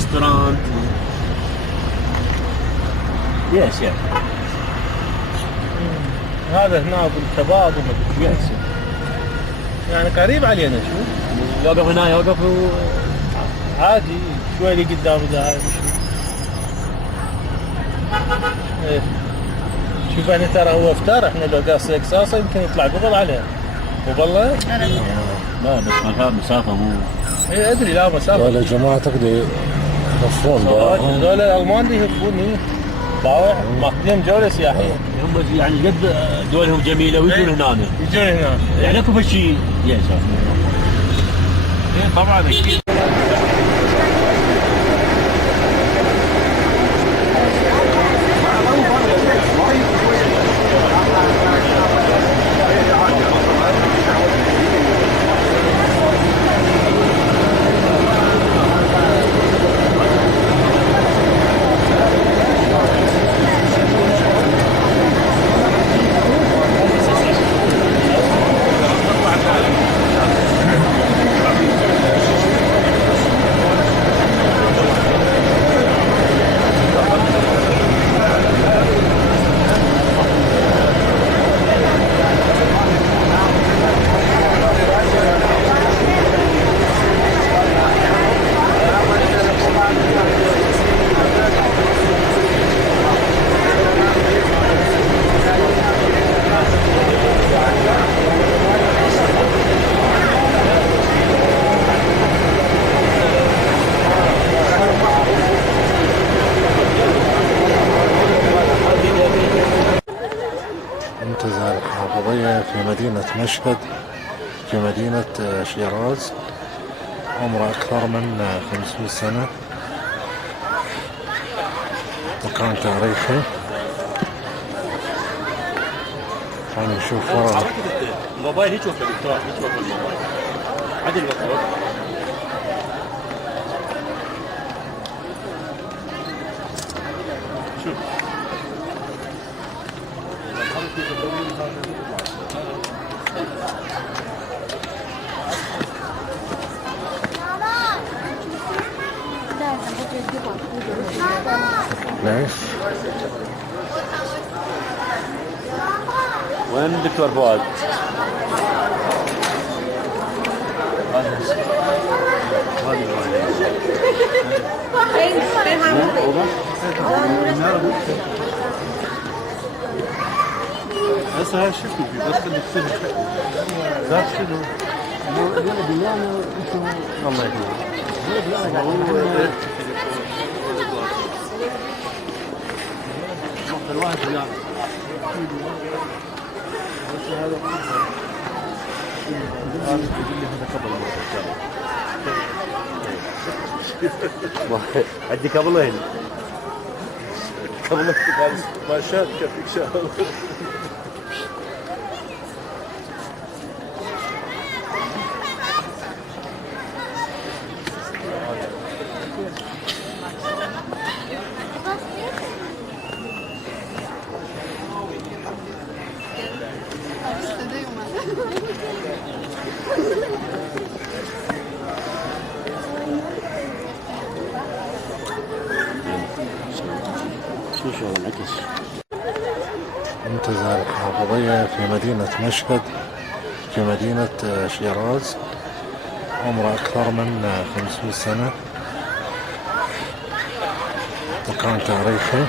ريستورانت. يس يعني هذا هنا بالكباب وما ادري يعني قريب علينا شو يوقف هنا يوقف عادي شوي اللي قدام ذا ايه. شوف انا ترى هو افتار احنا لو قاص قصاصه يمكن يطلع قبل عليه والله لا بس مسافه مو اي ادري لا مسافه ولا جماعه تقدر يهفون هذول الالمان اللي يهفون باوع ماخذين جوله سياحيه هم يعني قد دولهم جميله ويجون هنا يعني اكو شيء يا طبعا اكيد. في مدينة مشهد في مدينة شيراز، عمره أكثر من 500 سنة. مكان تاريخي. خلينا نشوف ورا. الموبايل هيك وقف دكتور، هيك وقف الموبايل عدل وقف. شوف ليش؟ وين الدكتور فؤاد؟ هسه هاي شفتوا فيه بس بدك تسهل ذاك شنو؟ الله يهديك. الواحد يعني عندي قبلين قبل ما شاف كيف شاف. منتزه الحافظية في مدينة مشهد في مدينة شيراز، عمره أكثر من 500 سنة. مكان تاريخي.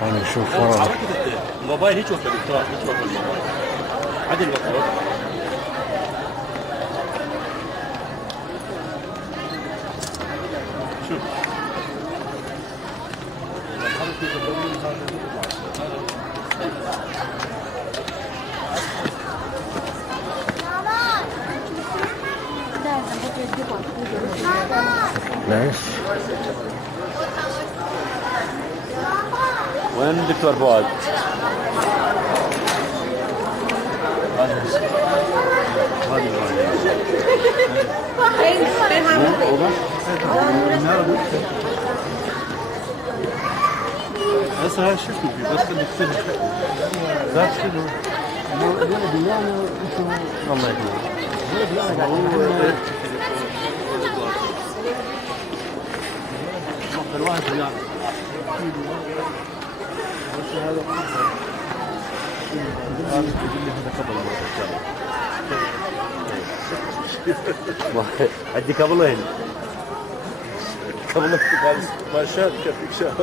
خلينا نشوف ورا. الموبايل هيك وقف دكتور، هيك وقف الموبايل عدل وقف. شوف ليش؟ وين الدكتور فؤاد؟ هسه هاي شفتوا فيه بس بدك تسهل ذاك شنو؟ الله يهديك. الواحد هناك. عندي كابلين. كابلين ما شاف كيف شاف.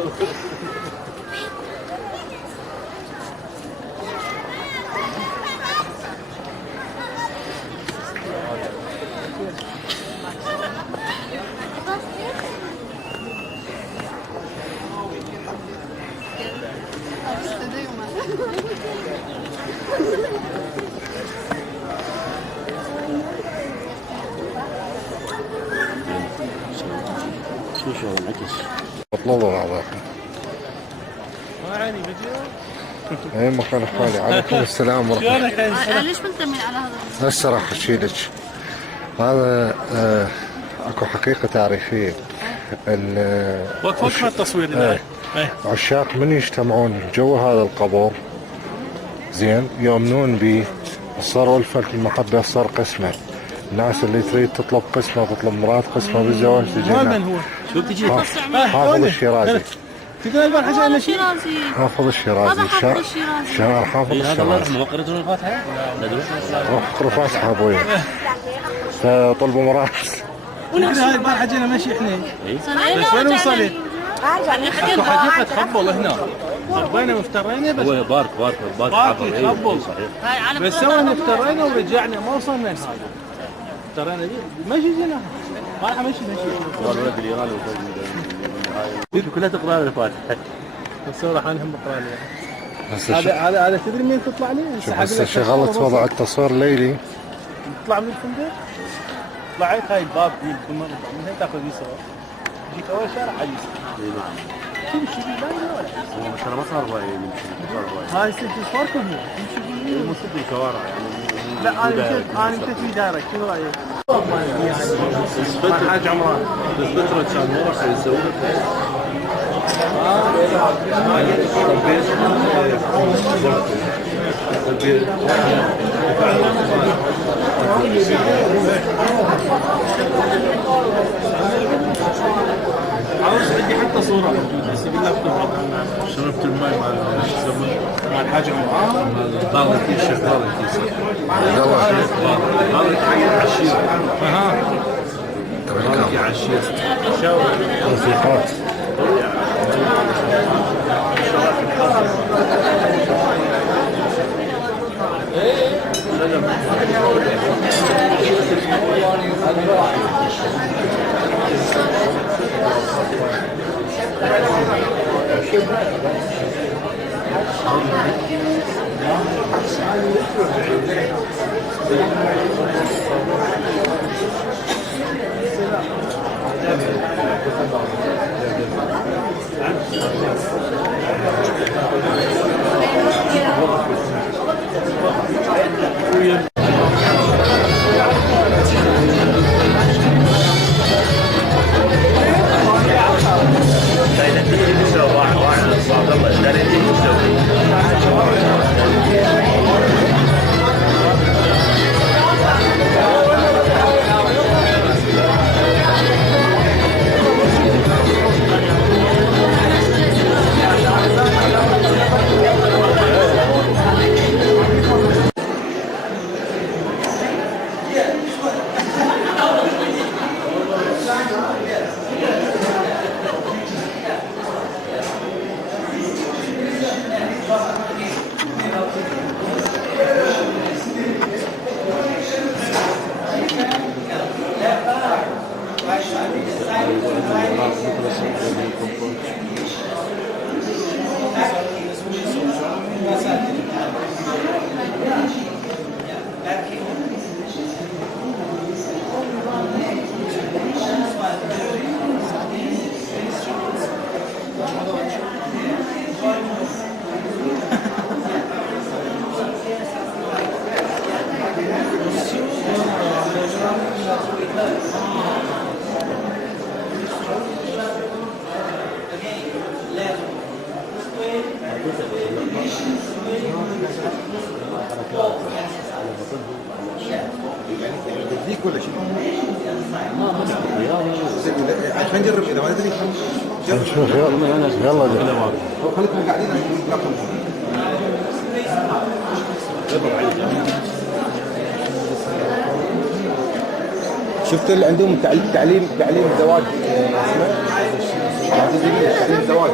شو انعكس. اطلبوا بعضها. ما عاني فيديو. اي مكان حالي. عليكم السلام ورحمة الله. انا ليش منتمين على هذا؟ هسه راح احكي لك. هذا اكو حقيقة تاريخية. وقف التصوير الآن. عشاق من يجتمعون جوا هذا القبر زين يؤمنون به صار ألفة المحبة صار قسمة. الناس اللي تريد تطلب قسمة تطلب مراد قسمة بالزواج تجي من هو؟ شو بتجي؟ حافظ الشيرازي. تقول البارحة جانا شيء؟ حافظ الشيرازي. هذا حافظ الشيرازي. شهر حافظ الشيرازي. ما قريتوا الفاتحة؟ روح اقرا فاتحة ابوي. طلبوا مراد. ونقول هاي البارحة جينا ماشي احنا. بس وين وصلت؟ اكو حقيقة تخبل هنا. ضربينا وافترينا بس. هو بارك يخبل. بس سوينا افترينا ورجعنا ما وصلنا لهذا. افترينا دي ماشي جينا. البارحة ماشي. الولد الايراني كلها تقرا الفاتحة. الصورة حالهم بقرا لي. هذا تدري مين تطلع لي؟ هسه شغلت وضع التصوير ليلي. تطلع من الفندق. طلعت هاي الباب دي كل مرة من هنا تاخذ لي صور. جيت اول شارع على اليسار. تمشي بي لا ولا هو ترى ما صار هواي هاي سد الفاركم هو تمشي بي مو سد الشوارع يعني. لا انا كنت في دارك شنو رايك؟ مع حاج عمران بس فترة كان واحد يسوي عاوز عندي حتى صورة بس بالله شربت الماء مع الحاج عمران طالت لي الشغال طالت عشيرة طالت عشيرة توثيقات. يديك ولا شيء؟ عشان نجرب اذا ما ندري نشوف يلا خليكم قاعدين نراقب. شفت اللي عندهم تعليم زواج تعليم زواج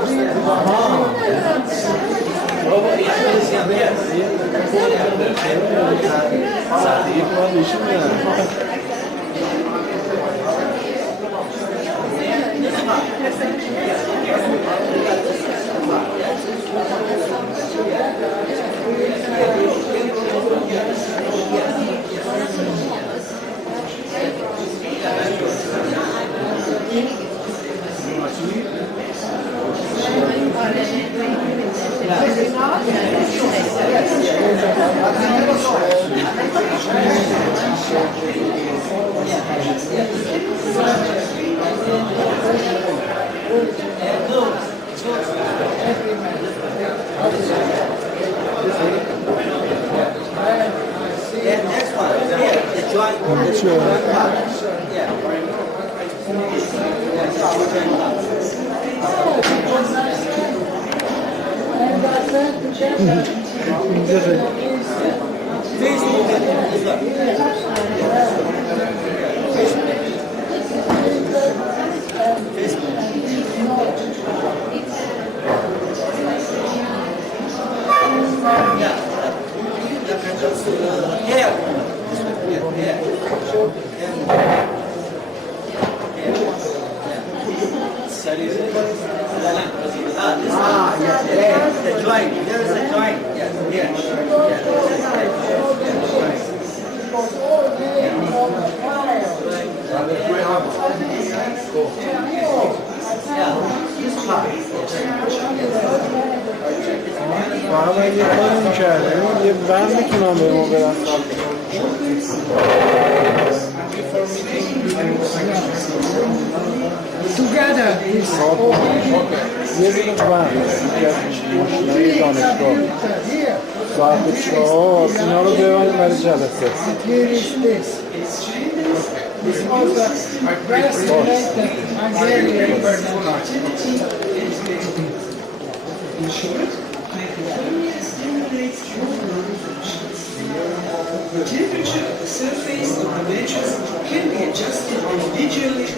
The temperature of the surface of the mattress can be adjusted individually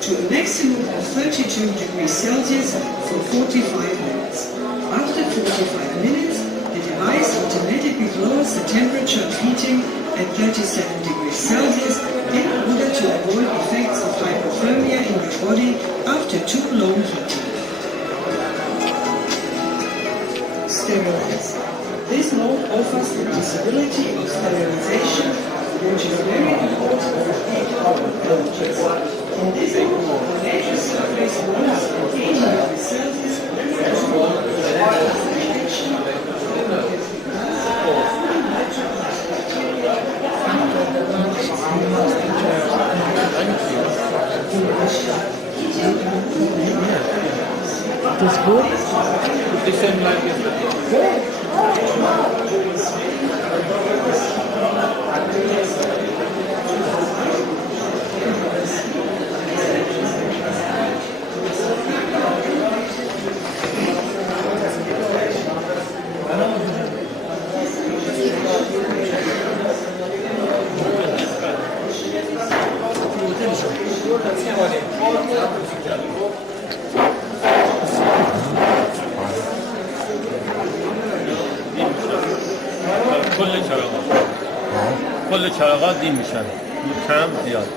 to a maximum of 32 degrees Celsius for 45 minutes. After 45 minutes, the device automatically lowers the temperature of heating at 37 degrees Celsius in order to avoid effects of hypothermia in your body after too long heating. Sterilize. This mode offers the possibility of sterilization, which is very important for people with allergies. In this mode, the mattress surface warms at 80 degrees Celsius as well as protection of That's good. The same like yesterday. كل چراغات دیم میشن کم زیاد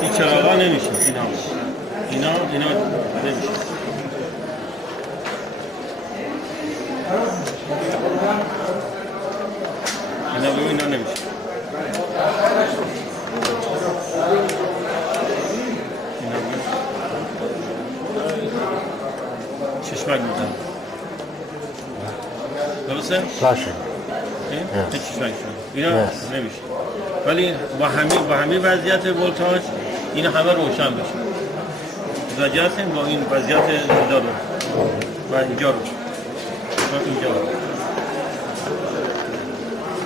این چراغا نمیشه اینا نمیشه اینا نمیشه چشمک میزن درسته؟ flashing. چشمک شد اینا نمیشه ولی با همین وضعیت ولتاژ اینا همه روشن بشه وضعیت با این وضعیت اینجا رو و اینجا رو و اینجا رو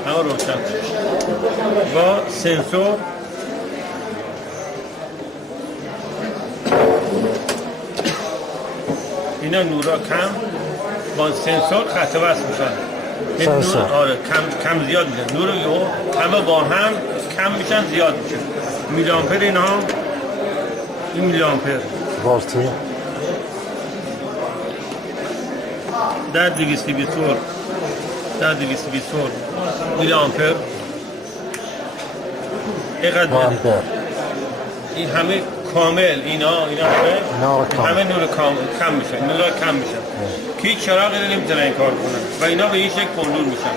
همه روشن با سنسور اینا نورا کم با سنسور خط وصل میشن. سنسور. آره کم زیاد میشن. نور همه با هم کم میشن زیاد میشن. میلی آمپر اینا این میلی آمپر فولتی در 220 میلی آمپر اینقدر آمپر. این همه کامل اینا همه نور کم میشن. نور کم میشن که هیچ چراغی نمیتونه این کار کنن و اینا به این شکل کنترل میشن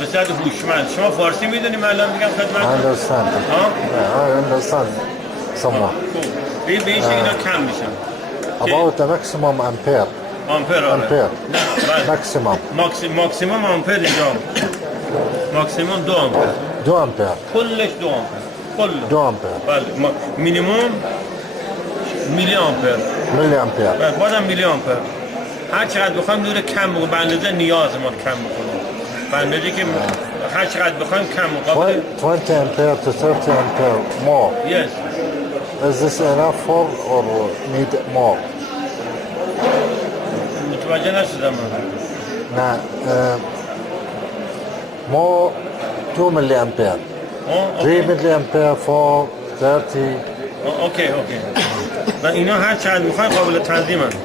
به صورت هوشمند. شما فارسی میدونیم الان میگم خدمتتون؟ understand I understand somewhat به این شکل اینا کم میشن. about the maximum ampere آمپر آره. ampere بله. maximum آمپر اینجا ماکسیموم 2 آمپر 2 آمپر کلش 2 آمپر کل 2 آمپر بله مینیموم میلی آمپر بله بازم میلی آمپر. هر چقدر بخوایم نور کم بکنیم به اندازه نیاز ما کم بکنیم به اندازه که هر چقدر بخوایم کم مقابل 20 ampere to 30 ampere more yes is this enough for or need more متوجه نشدم نه more 2 ملي امبير 3 ملي امبير 4 30 اوکی و اینا هر چقدر میخوایم قابل تنظیم هست.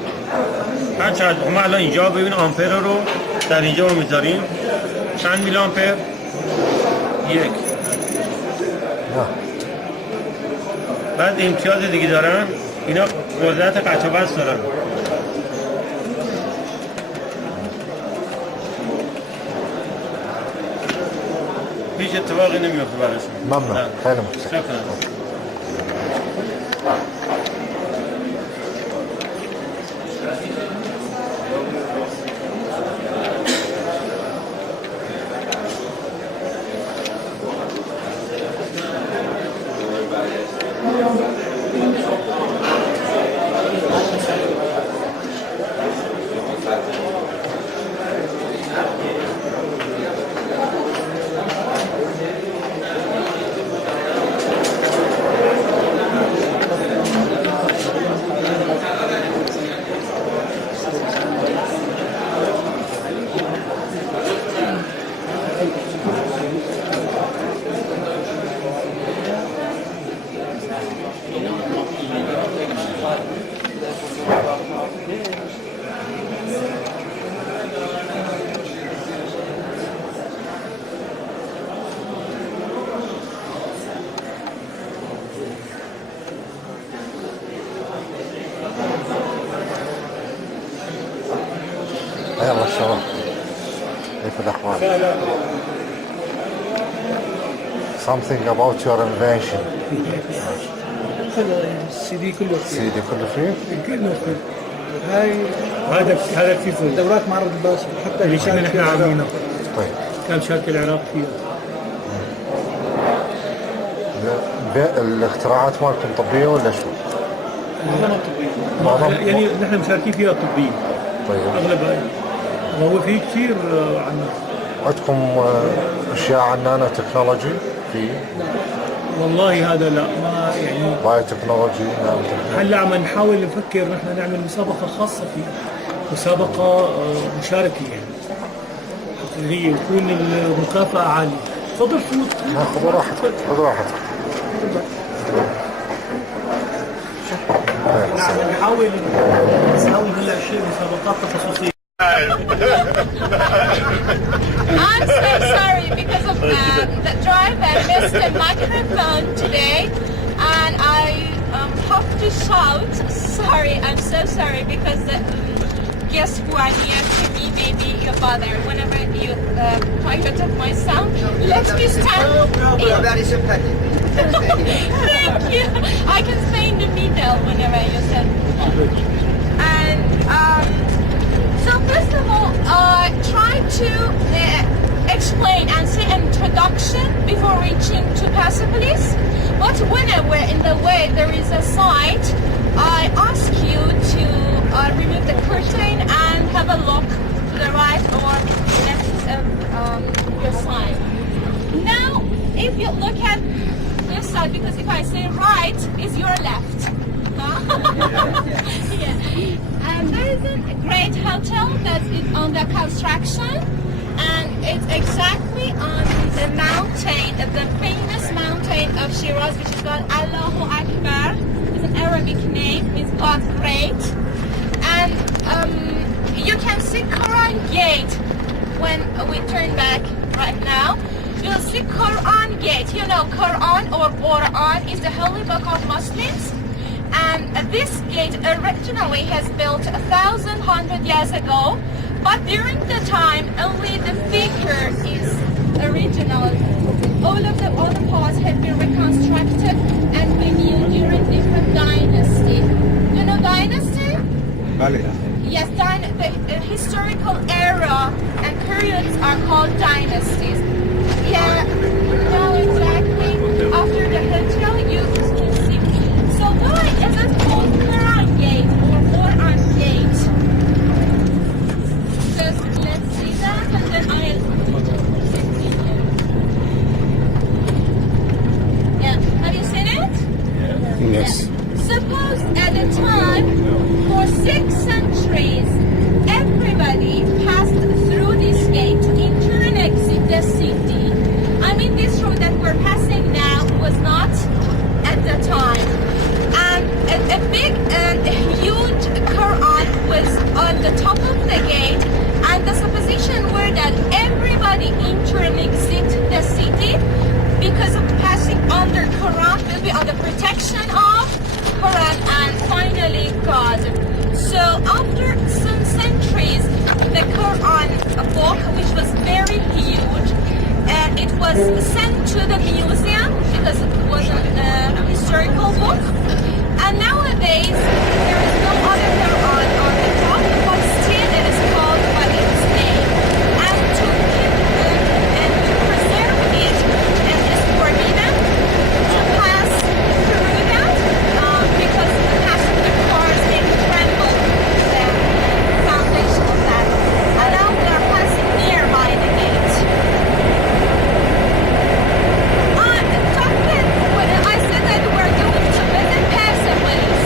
هر چقدر ما الان اینجا ببین آمپر رو در اینجا رو میذاریم چند میلی آمپر؟ 1 بعد امتیاز دیگه دارن اینا قدرت قطع و بس دارن. هیچ اتفاقی نمیفته براشون. ممنون خیلی متشکرم. يلا الشباب كيف الأحوال؟ Something about your invention. السي كله سيدي كله فيه؟ كله فيه. هاي هذا في دورات معرض الباسل حتى اللي كان احنا عاملينه. طيب. كان شارك العراق فيها. الاختراعات مالكم طبية ولا شو؟ معظمها طبية. يعني نحن مشاركين فيها طبية. طيب. أغلبها. وهو في كثير عنا. عندكم اشياء عن نانو تكنولوجي في؟ والله هذا لا ما يعني بايو تكنولوجي هلا عم نحاول نفكر نحن نعمل مسابقة خاصة فيه مسابقة مشاركة يعني هي يكون المكافأة عالية. تفضل فوت. خذوا راحتك خذوا راحتك. نعم نحاول نسوي هلا شيء مسابقات تخصصية. I'm so sorry because of the driver missed the microphone today and I have to shout. Sorry, I'm so sorry because the guests who are near to me maybe you bother whenever you try to take my sound. Let me stand. You're very sympathetic. Thank you. I can stay in the middle whenever you said. And so first of all, try to explain and say introduction before reaching to Persepolis. But whenever in the way there is a site, I ask you to remove the curtain and have a look to the right or left your side. Now, if you look at this side, because if I say right, is your left. Yeah. And there is a great hotel that is under construction, and it's exactly on the mountain, the famous mountain of Shiraz, which is called Allahu Akbar. It's an Arabic name. It's God Great, and you can see Quran Gate when we turn back right now. You'll see Quran Gate. You know, Quran or Quran is the holy book of Muslims. And this gate originally has built 1,100 years ago, but during the time only the figure is original. All the other parts have been reconstructed and renewed during different dynasties. You know dynasty? Yes, the historical era and periods are called dynasties. Yeah, no, exactly. After the hotel, you can see. So why is it called Quran Gate or Quran Gate? Just let's see that, and then I'll continue. Yeah, have you seen it? Yes. Suppose at a time, for 6 centuries, everybody passed through this gate to enter and exit the city. I mean, this road that we're passing now was not at the time. And a big and huge Quran was on the top of the gate, and the supposition were that everybody enter and exit the city because of passing under Quran will be under protection of Quran and finally God. So after some centuries, the Quran book, which was very huge, it was sent to the museum because it was a historical book. And nowadays, there is no other Quran on the top, but still it is called by its name. And to keep and to preserve it, and is forbidden to pass through that because the passing the cars they tremble the foundation of that. And now we are passing nearby the gate. When I said that we're going to visit passageways.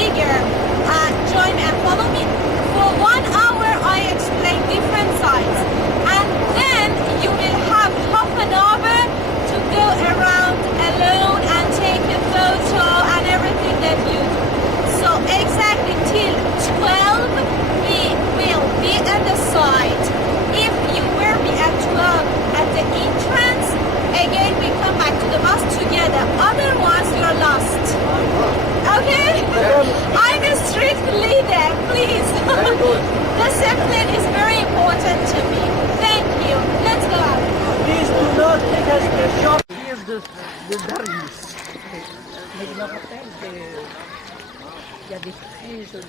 figure, join me and follow me. For 1 hour I explain different sides, and then you will have half an hour to go around alone and take a photo and everything that you do. So exactly till 12 we will be at the site. If you will be at 12 at the entrance, again we come back to the bus together. Otherwise you're lost. Okay? I'm a strict leader, please. Discipline is very important to me. Thank you. Let's go out. Please do not take us to shop. Here's the darkness. Il y a des très jolies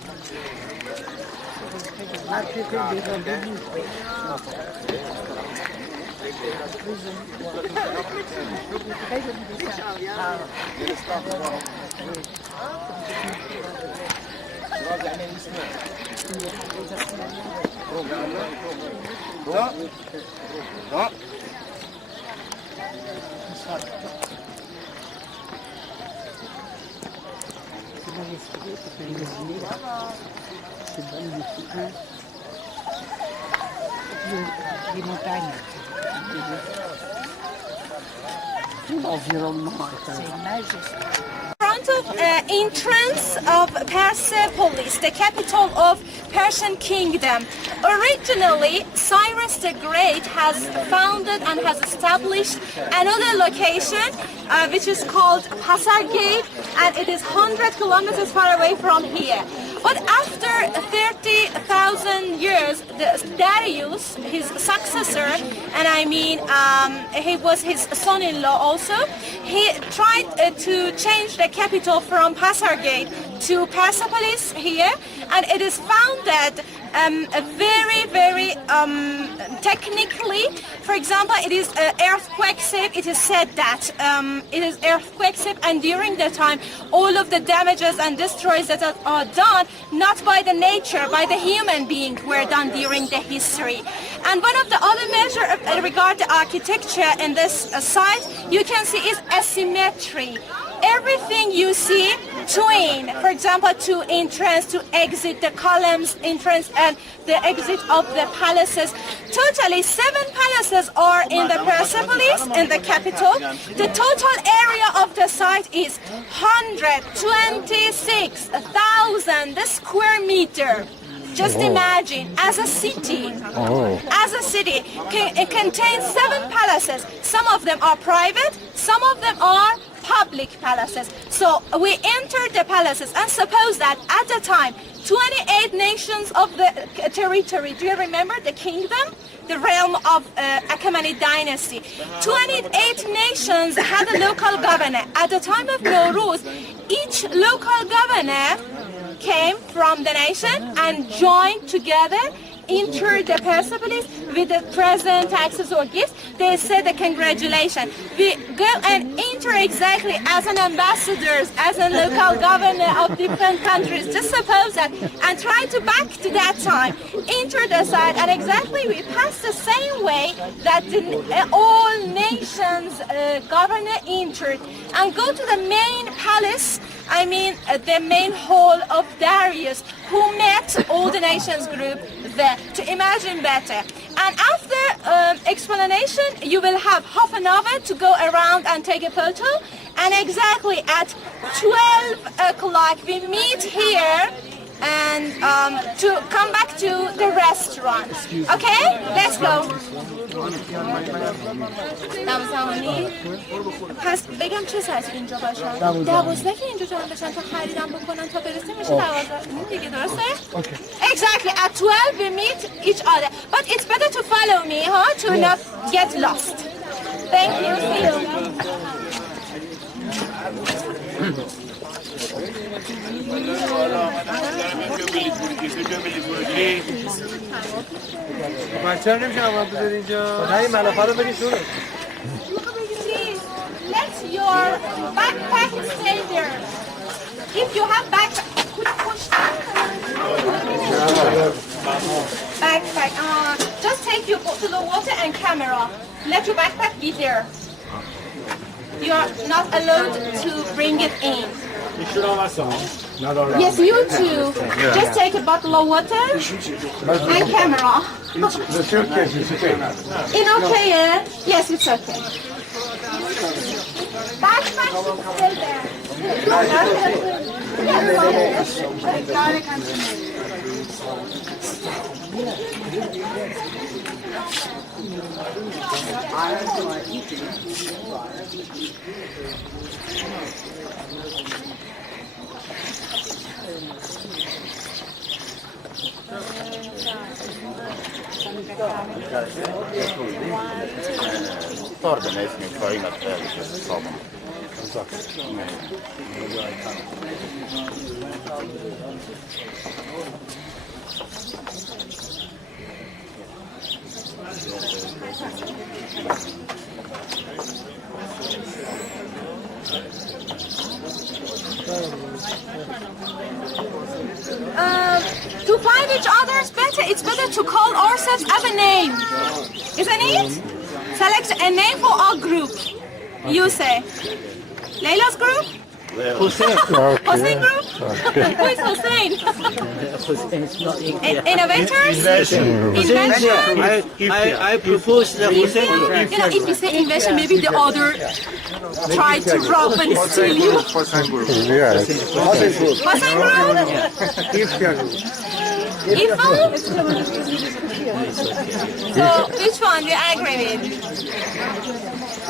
les montagnes. L'environnement est majesté. Front of entrance of Persepolis, the capital of Persian kingdom. Originally, Cyrus the Great has founded and has established another location which is called Pasargate, and it is 100 kilometers far away from here. But after 30,000 years, Darius, his successor, and I mean he was his son-in-law also, he tried to change the capital from Pasargate to Persepolis here, and it is founded very technically. For example, it is earthquake safe. It is said that it is earthquake safe, and during that time all of the damages and destroys that are done not by the nature, by the human being, were done during the history. And one of the other measures regarding the architecture in this site, you can see, is asymmetry. Everything you see, twin, for example, to entrance, to exit, the columns, entrance and the exit of the palaces. Totally 7 palaces are in the Persepolis, in the capital. The total area of the site is 126,000 square meter. Just imagine, as a city, it contains 7 palaces. Some of them are private, some of them are public palaces. So we entered the palaces, and suppose that at the time 28 nations of the territory, do you remember the kingdom, the realm of Achaemenid dynasty, 28 nations had a local governor. At the time of Nowruz, each local governor came from the nation and joined together, entered the Persepolis with the present taxes or gifts. They said the congratulations. We go and enter exactly as an ambassadors, as a local governor of different countries. Just suppose that, and try to back to that time, enter the site, and exactly we pass the same way that all nations governor entered, and go to the main palace. I mean the main hall of Darius, who met all the nations group there, to imagine better. And after explanation, you will have half an hour to go around and take a photo. And exactly at 12 o'clock we meet here and to come back to the restaurant. Okay? Let's go. پس بگم چه ساعتی اینجا باشن؟ 12 که اینجا جمع بشن تا خریدم بکنن تا برسیم میشه 12 دیگه، درسته؟ Exactly, at 12 we meet each other. But it's better to follow me, huh? To not get lost. Thank you, see you. بچه هم نمیشه عمل بذاری اینجا نه این ملافه رو بگی شروع Let your backpack stay there. If you have backpack, push backpack. Just take your bottle of water and camera. Let your backpack be there. You are not allowed to bring it in. Yes, you too. Just take a bottle of water and camera. The suitcase is okay. In okay, yeah? Yes, it's okay. Backpack still there. To find each other is better. It's better to call ourselves as a name, isn't it? Select a name for our group. You say, Layla's group? Hussein. Hussein group? Who is Hussein? Hussein is not Innovators? Inventors? I propose the Hussein group. You know, if you say invention, maybe the other try to rob and steal you. Yes. Hussein group? Ifan? So, which one do you agree with?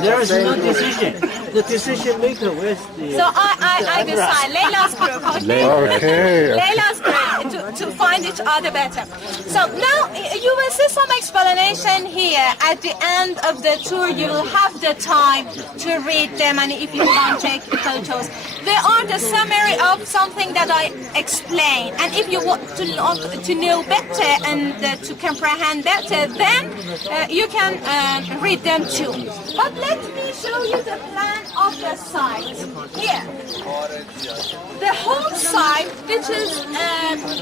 There is no decision. The decision maker with the... So I decide Layla's group, okay? Okay. Layla's group to find each other better. So now you will see some explanation here. At the end of the tour, you will have the time to read them, and if you want to take photos. They are the summary of something that I explained. And if you want to know better and to comprehend better, then you can read them too. But let me show you the plan of the site. Here, the whole site, which is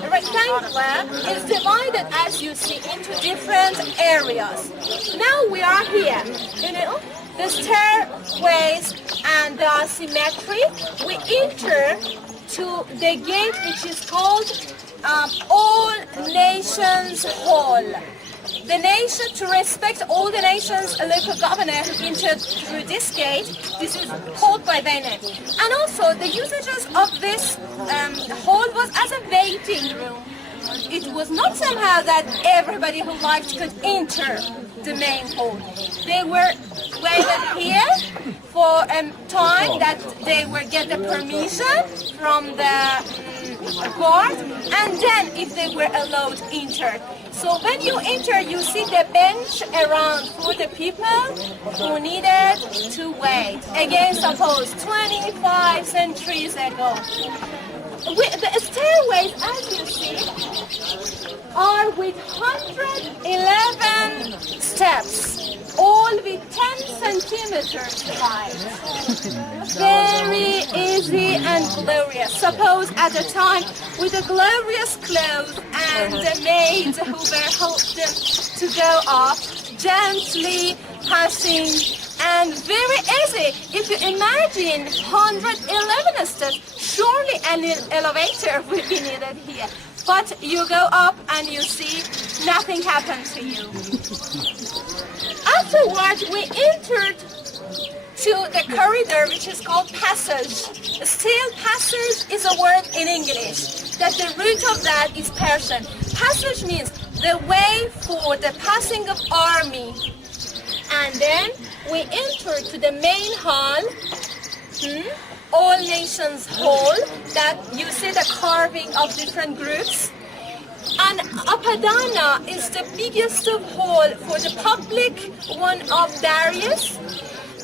rectangular, is divided, as you see, into different areas. Now we are here, you know, the stairways and the symmetry. We enter to the gate, which is called All Nations Hall. The nation, to respect all the nations, local governor who entered through this gate. This is called by their name. And also the usages of this hall was as a waiting room. It was not somehow that everybody who liked could enter the main hall. They were waited here for time that they would get the permission from the guard, and then if they were allowed enter. So when you enter, you see the bench around for the people who needed to wait. Again, suppose 25 centuries ago. The stairways, as you see, are with 111 steps, all with 10 centimeters high. Very easy and glorious. Suppose at a time with the glorious clothes and the maids who were helping to go up, gently passing, and very easy. If you imagine 111 steps, surely an elevator will be needed here. But you go up and you see nothing happened to you. Afterwards, we entered to the corridor, which is called passage. Still, passage is a word in English, that the root of that is Persian. Passage means the way for the passing of army. And then we enter to the main hall, All Nations Hall, that you see the carving of different groups. And Apadana is the biggest of hall for the public one of Darius.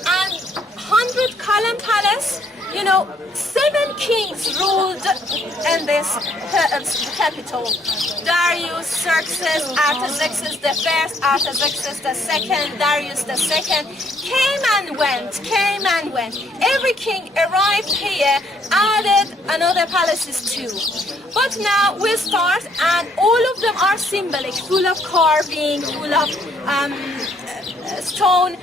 And 100-column palace, you know, 7 kings ruled in this capital. Darius, Xerxes, Artaxerxes the first, Artaxerxes the second, Darius the second, came and went. Every king arrived here, added another palaces too. But now we start, and all of them are symbolic, full of carving, full of stone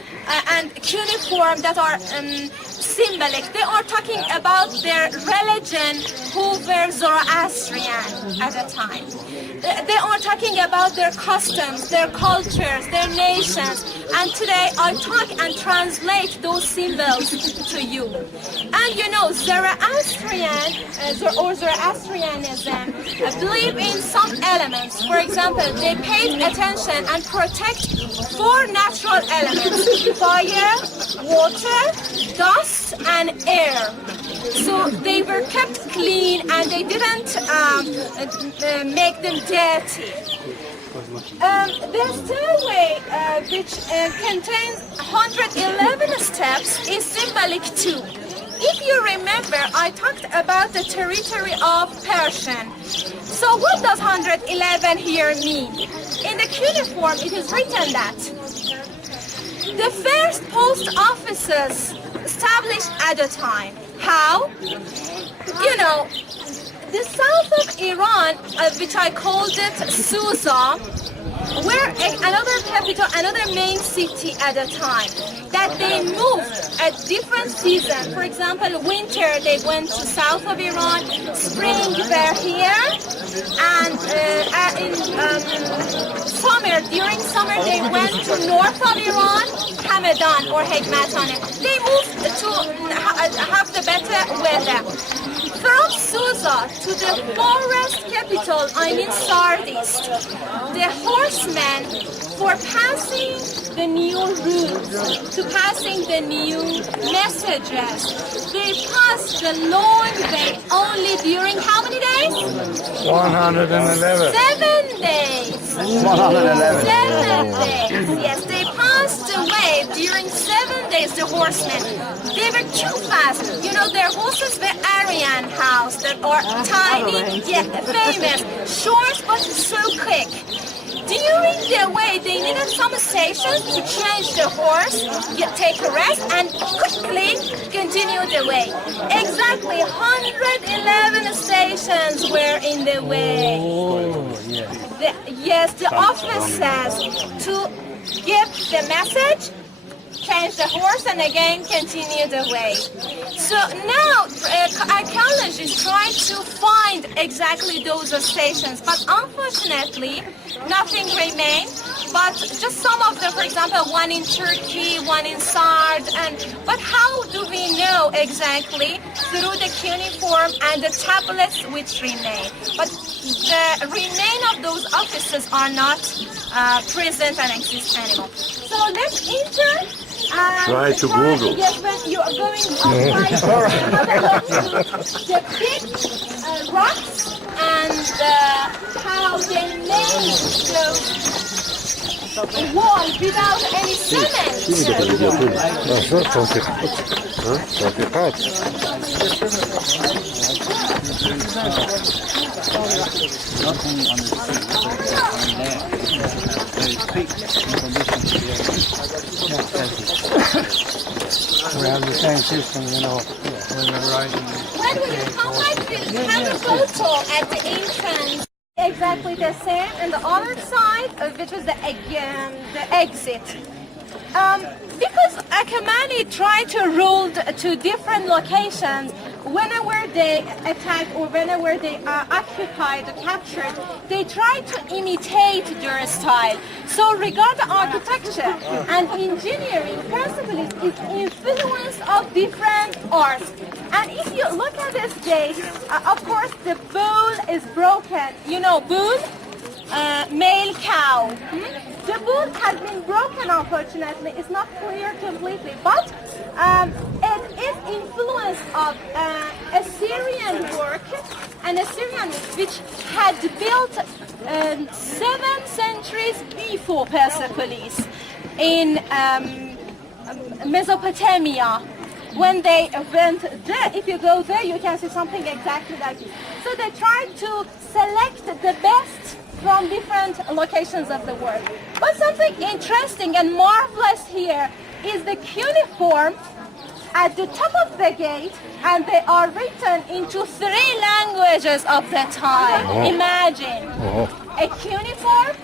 and cuneiform that are symbolic. They are talking about their religion, who were Zoroastrian at the time. They are talking about their customs, their cultures, their nations. And today I talk and translate those symbols to you. And you know, Zoroastrianism believe in some elements. For example, they paid attention and protect 4 natural elements: fire, water, dust, and air. So they were kept clean and they didn't make them dirty. The stairway, which contains 111 steps, is symbolic too. If you remember, I talked about the territory of Persian. So what does 111 here mean? In the cuneiform, it is written that the first post offices established at a time. How? You know, the south of Iran, which I called it Susa, were another capital, another main city at a time, that they moved at different seasons. For example, winter they went to south of Iran, spring they're here, and during summer they went to north of Iran, Hamadan or Hekmatane. They moved to have the better weather. From Susa to the forest capital, I mean Sardis, the horsemen, for passing the new routes, to passing the new messages, they passed the long way only during how many days? 111. 7 days. 111. 7 days. Yes, they passed away during 7 days, the horsemen. They were too fast. You know, their horses were Aryan house that are tiny, yet famous, short but so quick. During the way, they needed some stations to change the horse, take a rest, and quickly continue the way. Exactly 111 stations were in the way. The officers to give the message, change the horse, and again continue the way. So now archaeologists try to find exactly those stations, but unfortunately nothing remained. But just some of them, for example, one in Turkey, one in Sard, but how do we know exactly? Through the cuneiform and the tablets which remain. But the remain of those offices are not present and exist anymore. So let's enter. Try to Google. Yes, when you are going outside, the big rocks and how they made those walls without any cement. توثيقات. We have the same system, you know, when we're riding. When we come like this, we have a photo at the entrance. Exactly the same, and the other side, which was the exit. Because Achaemeni tried to rule to different locations, whenever they attacked or whenever they occupied or captured, they tried to imitate their style. So regarding architecture and engineering, principally is influence of different arts. And if you look at this date, of course the bull is broken. You know, bull, male cow. The bull has been broken, unfortunately. It's not clear completely, but it is influence of Assyrian work, and Assyrian which had built 7 centuries before Persepolis in Mesopotamia. When they went there, if you go there, you can see something exactly like this. So they tried to select the best from different locations of the world. But something interesting and marvelous here is the cuneiform at the top of the gate, and they are written into 3 languages of the time. Imagine a cuneiform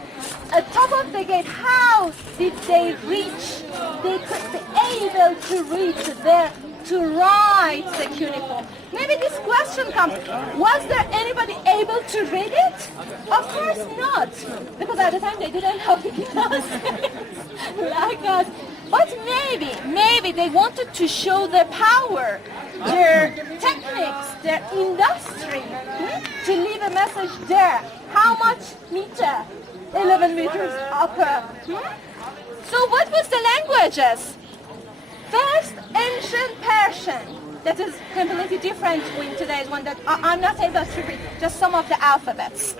at top of the gate. How did they reach? They could be able to reach there to write the cuneiform. Maybe this question comes, was there anybody able to read it? Of course not, because at the time they didn't have glasses like us. But maybe they wanted to show their power, their techniques, their industry, to leave a message there. How much meter? 11 meters upper. So what was the languages? First, ancient Persian. That is completely different with today's one that I'm not able to read, just some of the alphabets.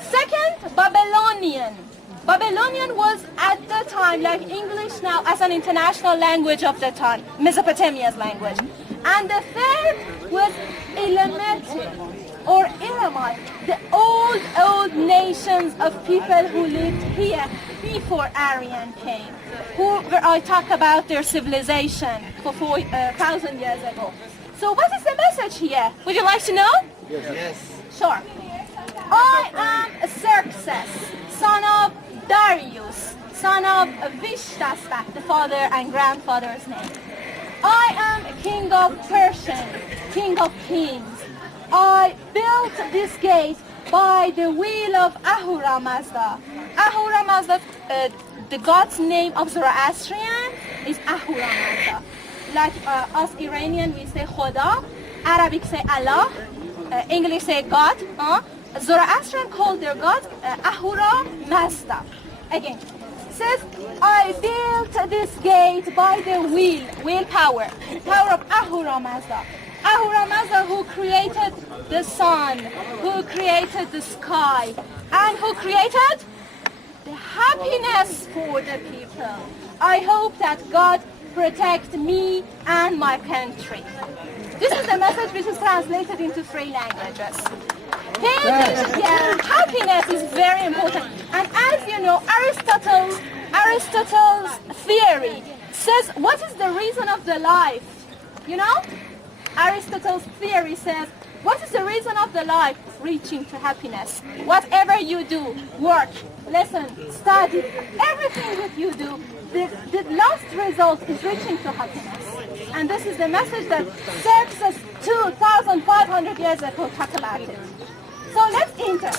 Second, Babylonian. Babylonian was at the time like English now as an international language of the time, Mesopotamia's language. And the third was Elamitic or Elamite, the old nations of people who lived here before Aryan came, where I talk about their civilization for 4,000 years ago. So what is the message here? Would you like to know? Yes. Sure. I am Xerxes, son of Darius, son of Vishdaspat, the father and grandfather's name. I am king of Persian, king of kings. I built this gate by the will of Ahura Mazda. Ahura Mazda, the god's name of Zoroastrian is Ahura Mazda. Like us Iranian, we say Khoda, Arabic say Allah, English say God. Zoroastrian called their god Ahura Mazda. Again, says, I built this gate by the willpower, power of Ahura Mazda. Ahura Mazda, who created the sun, who created the sky, and who created the happiness for the people. I hope that God protect me and my country. This is the message which is translated into 3 languages. Happiness is very important. And as you know, Aristotle's theory says, what is the reason of the life? You know? Aristotle's theory says, what is the reason of the life? Reaching to happiness. Whatever you do, work, listen, study, everything that you do, the last result is reaching to happiness. And this is the message that Xerxes 2,500 years ago talked about it. So let's enter.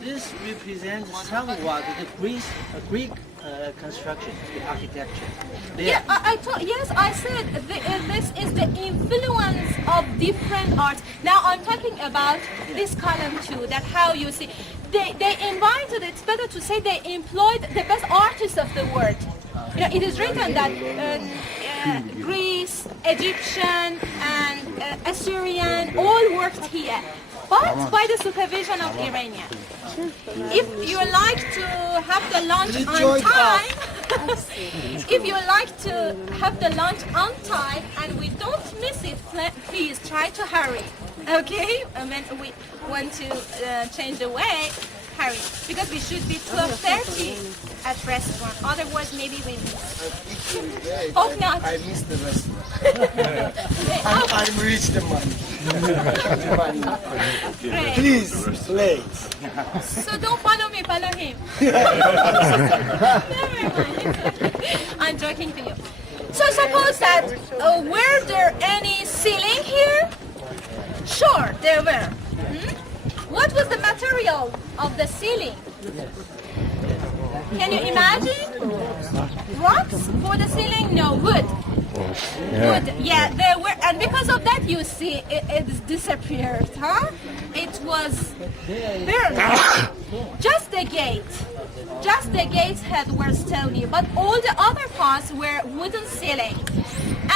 This represents somewhat the Greek construction, the architecture. Yeah, I said this is the influence of different arts. Now I'm talking about this column too, that how you see. They invited, it's better to say they employed the best artists of the world. You know, it is written that Greece, Egyptian, and Assyrian all worked here, but by the supervision of Iranian. If you like to have the lunch on time, if you like to have the lunch on time and we don't miss it, please try to hurry. Okay, and then we want to change the way, hurry, because we should be 12:30 at restaurant. Otherwise, maybe we miss. Hope not. I missed the restaurant. I'm reached the money. Great. Please, late. So don't follow me, follow him. Never mind, it's okay. I'm joking to you. So suppose that were there any ceiling here? Sure, there were. What was the material of the ceiling? Can you imagine? Rocks for the ceiling? No, wood. Wood, yeah, there were, and because of that, you see, it disappeared, huh? It was burned. Just the gate head were stony, but all the other parts were wooden ceiling.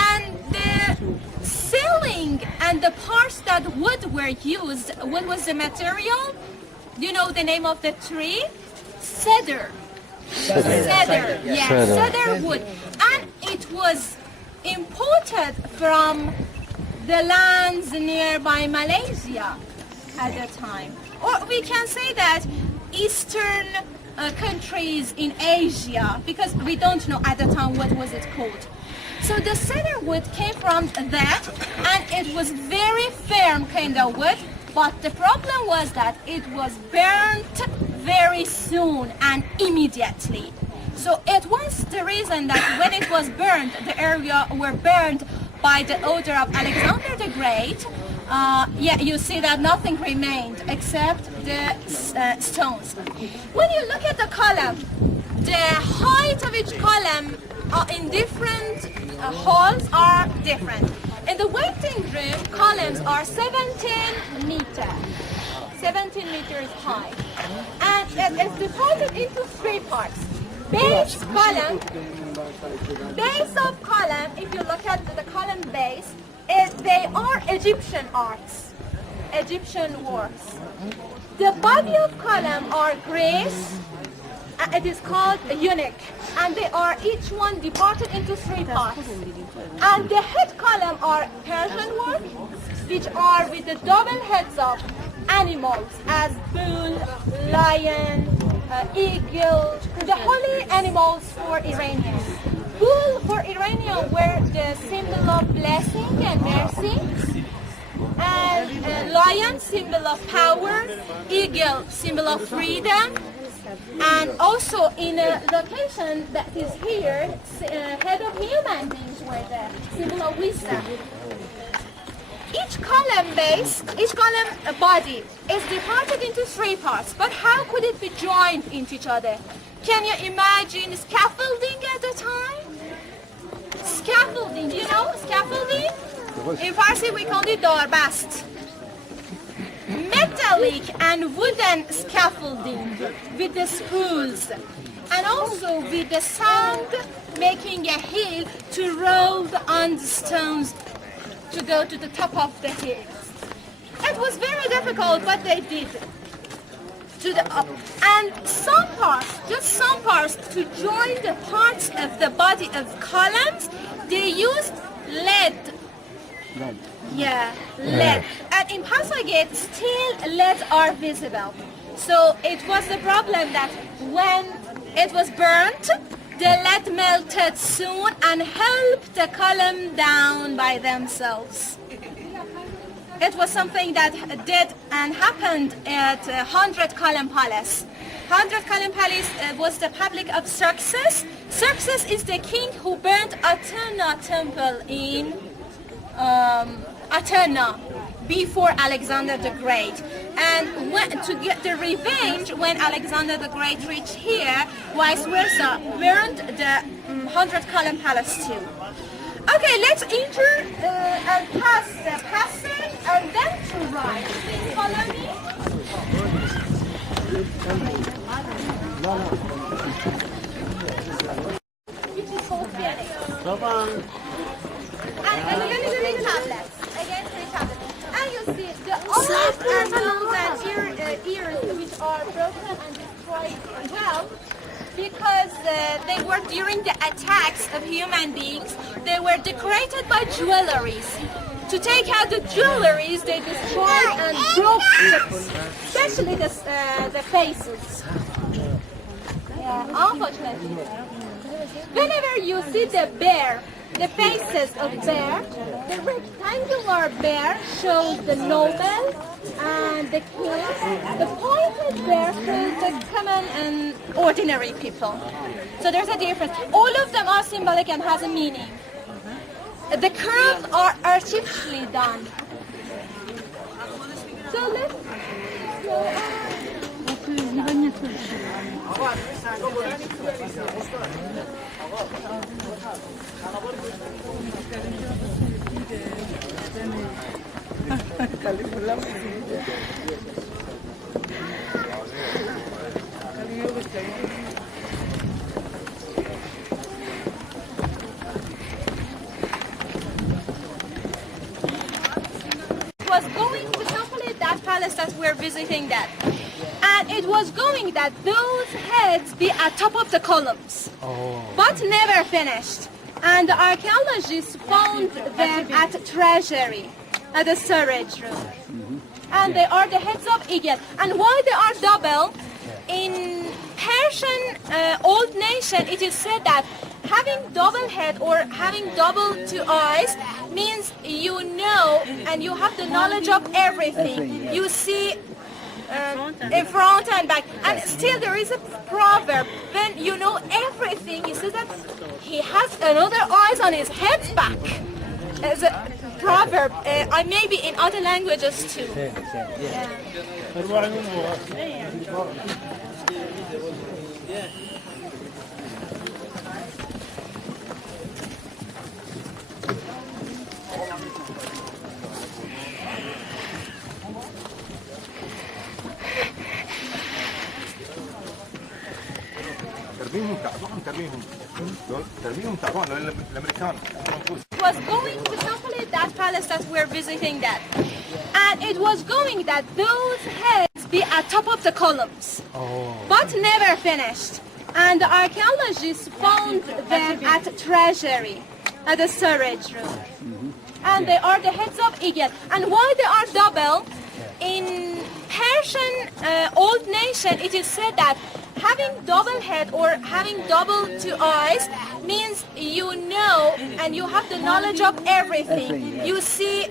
And the ceiling and the parts that wood were used, what was the material? Do you know the name of the tree? Cedar. Cedar, yes, cedar wood. And it was imported from the lands nearby Malaysia at the time. Or we can say that Eastern countries in Asia, because we don't know at the time what was it called. So the cedar wood came from that, and it was very firm kind of wood, but the problem was that it was burnt very soon and immediately. So it was the reason that when it was burned, the area were burned by the order of Alexander the Great. You see that nothing remained except the stones. When you look at the column, the height of each column in different halls are different. In the waiting room, columns are 17 meters high. And it is divided into 3 parts. Base of column, if you look at the column base, they are Egyptian arts, Egyptian works. The body of column are Greece, it is called a eunuch, and they are each one divided into 3 parts. And the head column are Persian work, which are with the double heads of animals as bull, lion, eagle, the holy animals for Iranians. Bull for Iranian were the symbol of blessing and mercy, and lion symbol of power, eagle symbol of freedom, and also in a location that is here, head of human beings were the symbol of wisdom. Each column body is divided into 3 parts, but how could it be joined into each other? Can you imagine scaffolding at the time? Scaffolding, you know scaffolding? In Farsi we call it darbast. Metallic and wooden scaffolding with the spools, and also with the sand making a hill to roll on the stones to go to the top of the hill. It was very difficult, but they did. And some parts, just some parts, to join the parts of the body of columns, they used lead. Yeah, lead. And in Pasagate, still lead are visible. So it was the problem that when it was burnt, the lead melted soon and helped the column down by themselves. It was something that did and happened at 100 Column Palace. 100 Column Palace was the public of Xerxes. Xerxes is the king who burnt Athena temple in Athena before Alexander the Great. And to get the revenge, when Alexander the Great reached here, vice versa, burned the 100 Column Palace too. Okay, let's enter and pass the passage and then to right. Please follow me. Which is called Phoenix. And again, it's 3 tablets. Again, 3 tablets. And you see the olive animals and ears which are broken and destroyed well, because they were during the attacks of human beings, they were decorated by jewelries. to take out the jewelries, they destroyed and broke it, especially the faces. Yeah, unfortunately. Whenever you see the bear, the faces of bear, the rectangular bear shows the noble and the king. The pointed bear shows the common and ordinary people. So there's a difference. All of them are symbolic and has a meaning. The curves are artificially done. So let's go was going to complete that palace that we're visiting that. And it was going that those heads be at top of the columns, but never finished. And the archaeologists found them at treasury, at the storage room. And they are the heads of eagle. And why they are double? In Persian old nation, it is said that having double head or having double two eyes means you know and you have the knowledge of everything. You see in front and back. And still there is a proverb, when you know everything, he says that he has another eyes on his head back. As a proverb, I maybe in other languages too. Was going to complete that palace that we're visiting that. And it was going that those heads be at top of the columns, but never finished. And the archaeologists found them at treasury, at the storage room. And they are the heads of eagle. And why they are double? In Persian old nation, it is said that having double head or having double two eyes means you know and you have the knowledge of everything. You see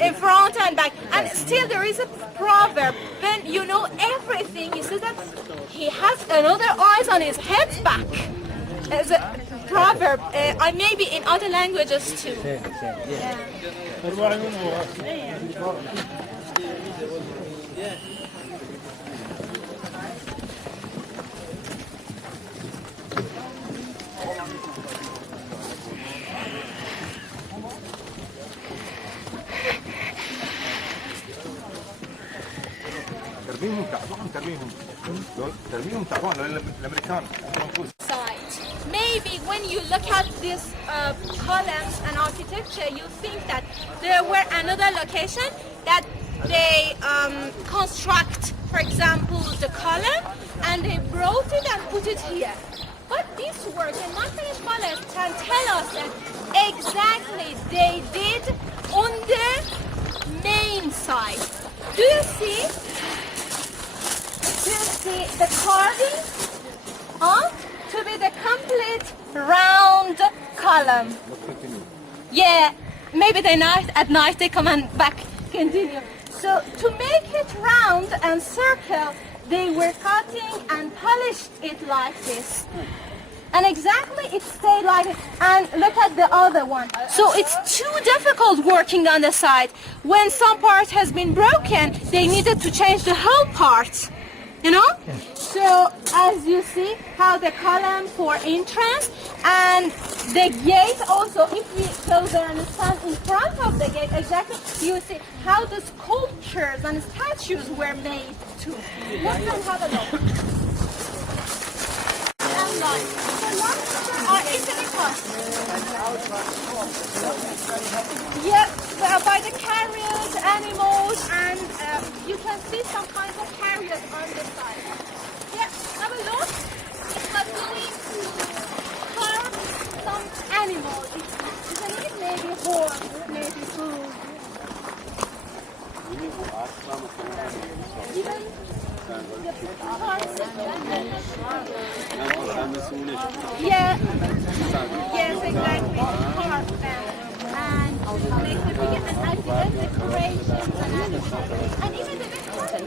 in front and back. And still there is a proverb, when you know everything, he says that he has another eyes on his head back. As a proverb, I maybe in other languages too. Maybe when you look at these columns and architecture, you think that there were another location that they construct, for example, the column, and they brought it and put it here. But this work, the non-finished palace, can tell us that exactly they did on the main side. Do you see? Do you see the carving? To be the complete round column. Yeah, maybe at night they come and back continue. So to make it round and circle, they were cutting and polished it like this. And exactly it stayed like it. And look at the other one. So it's too difficult working on the side. When some part has been broken, they needed to change the whole part. You know? So as you see how the column for entrance and the gate also, if we go there and stand in front of the gate, exactly you see how the sculptures and statues were made too. Let's have a look. And lights. The lights are easily cut. Yeah, by the carriers, animals, and you can see some kinds of carriers on the side. Yeah, have a look. It was going to carve some animals. Isn't it? Maybe horse, maybe Yeah. Yes, exactly. Park them. And they could be an ideal decorations and even the next one.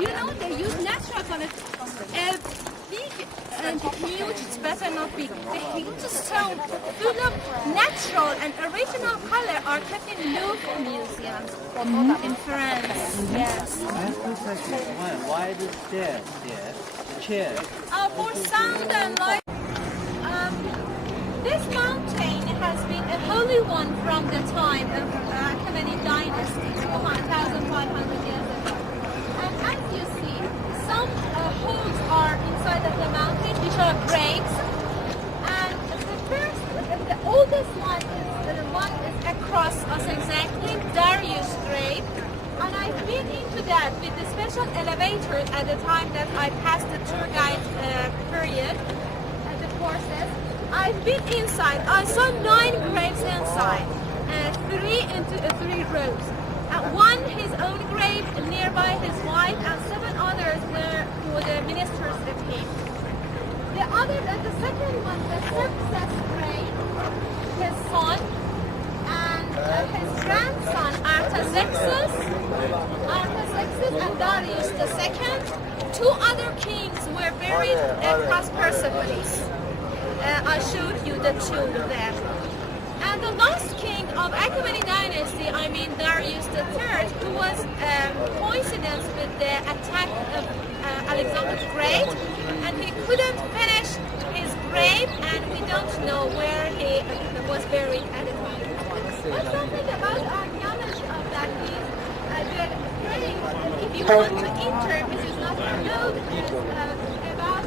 You know, they use natural colors. Big and huge, it's better not big. The huge stone full of natural and original color are kept in Louvre museums in France. Yes. Why the stairs there? The chair. For sound and light. This mountain has been a holy one from the time of Achaemenid dynasty, 1,500 years ago. And as you see, some holes are inside of the mountain, which are graves. And the oldest one is the one is across us exactly, Darius' grave. And I've been into that with the special elevator at the time that I passed the tour guide period at the courses. I've been inside. I saw 9 graves inside, 3 rows. One his own grave, nearby his wife, and 7 others were for the ministers with him. The other, the second one, the Xerxes grave, his son, and his grandson Artaxerxes and Darius II. 2 other kings were buried across Persepolis. I showed you the 2 there. And the last king of Achaemenid dynasty, I mean Darius III, who was coincidence with the attack of Alexander the Great, and he couldn't finish his grave, and we don't know where he was buried at the time. But something about archaeology of that is the grave, if you want to enter, which is not known, is about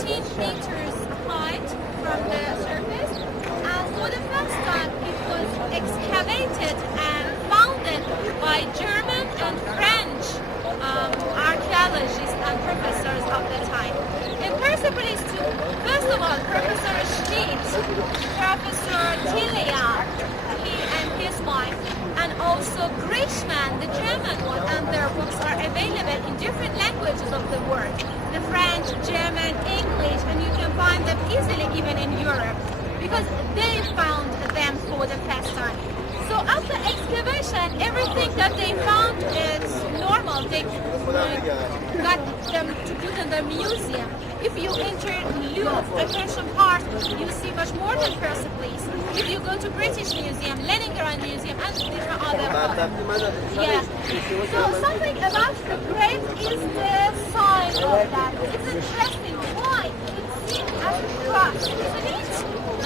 13 meters height from the surface, and for the first time it was excavated and founded by German and French archaeologists and professors of the time. In Persepolis too, first of all, Professor Schmidt, Professor Tilia, he and his wife, and also Griechman, the German one, and their books are available in different languages of the world. The French, German, English, and you can find them easily even in Europe because they found them for the first time. So after excavation, everything that they found is normal. They got them to put in the museum. If you enter Louvre, a Persian part, you see much more than Persepolis. If you go to British Museum, Leningrad Museum, and different other parts. Yeah. So something about the grave is the sign of that. It's interesting. Why? It's seen as a cross, isn't it?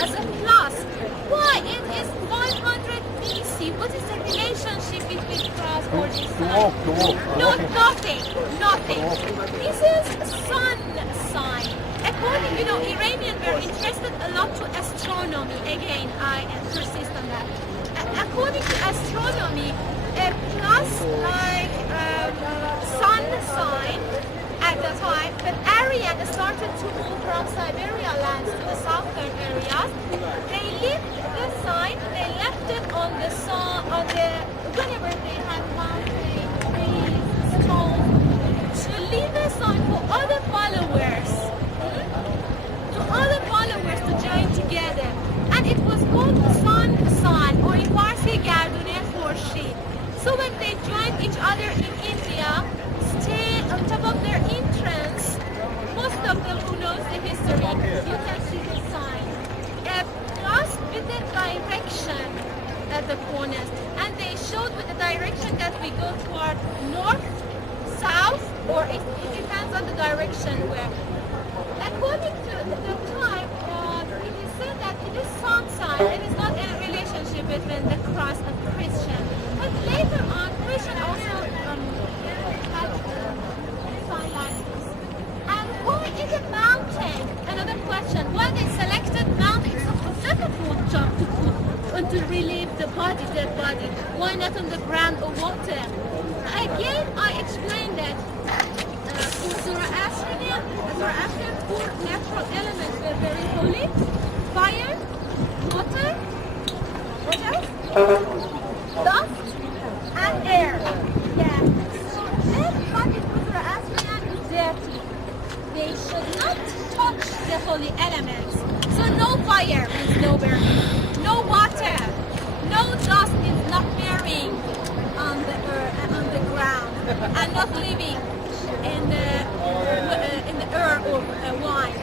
As a plus. Why? It is 500 BC. What is the relationship between cross or this sign? No, nothing. Nothing. This is sun sign. According, Iranians were interested a lot to astronomy. Again, I persist on that. According to astronomy, a plus like sun sign at the time, when Aryan started to move from Siberia lands to the southern areas, they left the sign, they left it on the sun, whenever they had mountain, trees, stones, to leave a sign for other followers, to join together. And it was called sun sign, or in Farsi, Gardune Khorshid. So when they joined each other in India, stay on top of their entrance, most of them who knows the history, you can see the sign. Plus with the direction at the corners. And they showed with the direction that we go toward north, south, or it depends on the direction where. According to the time, it is said that it is sun sign. It is not a relationship between the cross and Christian. But later on, Christian also had sign like this. And why is a mountain? Another question. Why they selected mountain? It's a difficult job to put and to relieve the body, dead body. Why not on the ground or water? Again, I explained that for Zoroastrian, 4 natural elements were very holy: fire, water, dust, and air. Yeah. So everybody for Zoroastrian holy elements. So no fire means no burning, no water, no dust is not bearing on the earth, on the ground, and not living in the earth or wine.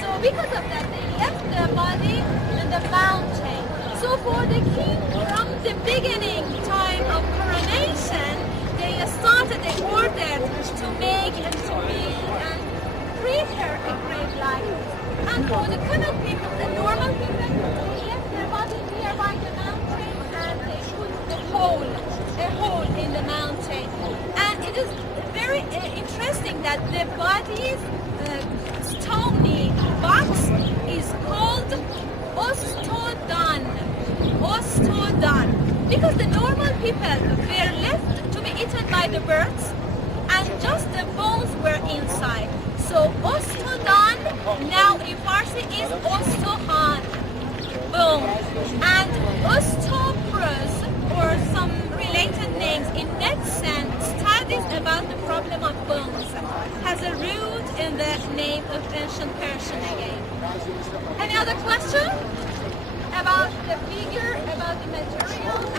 So because of that, they left the body in the mountain. So for the king, from the beginning time of coronation, they started the order to make and to build and prepare a grave like this. And for the common people, the normal people, they left their body nearby the mountain and they put a hole in the mountain. And it is very interesting that the body's stony box is called Ostodan, because the normal people were left to be eaten by the birds and just the bones were inside. So Ostodan now in Farsi is Ostohan, bone, and Ostopros or some related names in medicine studies about the problem of bones has a root in the name of ancient Persian again. Any other question about the figure, about the material?